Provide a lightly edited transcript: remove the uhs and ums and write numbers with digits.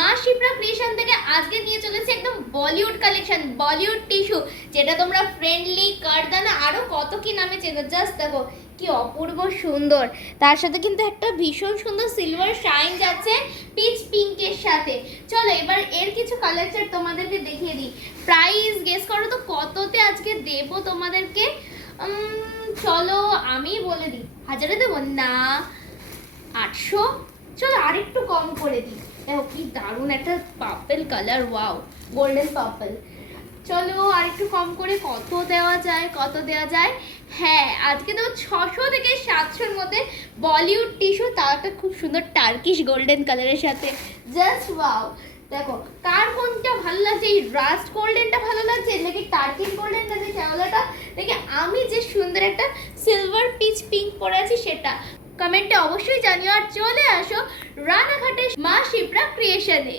মা শিপ্রা ক্রিয়েশন থেকে আজকে নিয়ে চলেছে একদম বলিউড কালেকশন, বলিউড টিস্যু, যেটা তোমরা ফ্রেন্ডলি, কারদানা আরো কত কি নামে চেনো। জাস্ট দেখো কি অপূর্ব সুন্দর। তার সাথে কিন্তু একটা ভীষণ সুন্দর সিলভার শাইন যাচ্ছে পিচ পিঙ্কের সাথে। চলো এবার এর কিছু কালার চার্ট তোমাদেরকে দেখিয়ে দিই। প্রাইস গেস করো তো কততে আজকে দেবো তোমাদেরকে। চলো আমি বলে দিই, 1000-এ দেবো না, 800। চলো আরেকটু কম করে দিই। দেখো কি দারুণ একটা purple colour, wow, golden purple. চলো আরেকটু কম করে কত দেওয়া যায়, কত দেওয়া যায়। হ্যাঁ, আজকে দেবো 600 থেকে 700-র মধ্যে বলিউড টিস্যু, তাও একটা খুব সুন্দর টার্কিশ গোল্ডেন কালারের সাথে। Just wow. দেখো কার কোনটা ভালো লাগছে, এই রাস্ট গোল্ডেনটা ভালো লাগছে নাকি টার্কিশ গোল্ডেন নাকি শ্যাওলাটা, নাকি আমি যে সুন্দর একটা সিলভার পিচ পিঙ্ক পরে আছি সেটা, কমেন্টে অবশ্যই জানিও। আর চলে আসো রানাঘাটে মা শিপ্রা ক্রিয়েশনে।